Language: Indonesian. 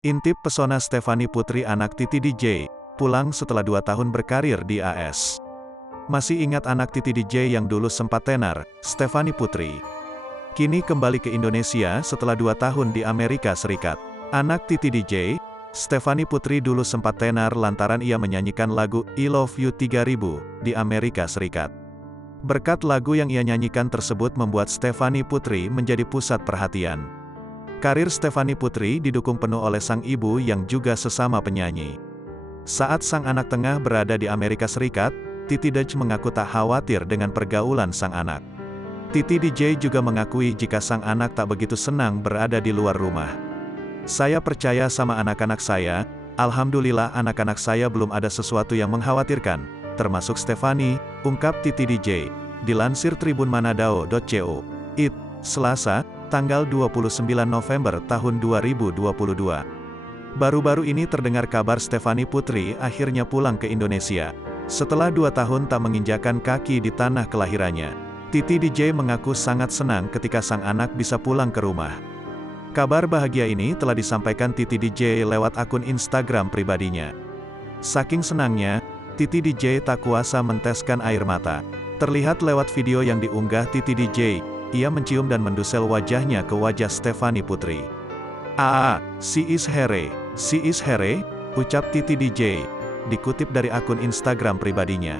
Intip pesona Stefany Putri anak Titi DJ, pulang setelah 2 tahun berkarir di AS. Masih ingat anak Titi DJ yang dulu sempat tenar, Stefany Putri? Kini kembali ke Indonesia setelah 2 tahun di Amerika Serikat. Anak Titi DJ, Stefany Putri dulu sempat tenar lantaran ia menyanyikan lagu I Love You 3000 di Amerika Serikat. Berkat lagu yang ia nyanyikan tersebut membuat Stefany Putri menjadi pusat perhatian. Karir Stefany Putri didukung penuh oleh sang ibu yang juga sesama penyanyi. Saat sang anak tengah berada di Amerika Serikat, Titi DJ mengaku tak khawatir dengan pergaulan sang anak. Titi DJ juga mengakui jika sang anak tak begitu senang berada di luar rumah. "Saya percaya sama anak-anak saya, alhamdulillah anak-anak saya belum ada sesuatu yang mengkhawatirkan, termasuk Stefany," ungkap Titi DJ, dilansir tribunmanado.co. It, Selasa, tanggal 29 November tahun 2022. Baru-baru ini terdengar kabar Stefany Putri akhirnya pulang ke Indonesia. Setelah 2 tahun tak menginjakan kaki di tanah kelahirannya, Titi DJ mengaku sangat senang ketika sang anak bisa pulang ke rumah. Kabar bahagia ini telah disampaikan Titi DJ lewat akun Instagram pribadinya. Saking senangnya, Titi DJ tak kuasa menteskan air mata. Terlihat lewat video yang diunggah Titi DJ, ia mencium dan mendusel wajahnya ke wajah Stefany Putri. She is here, ucap Titi DJ, dikutip dari akun Instagram pribadinya.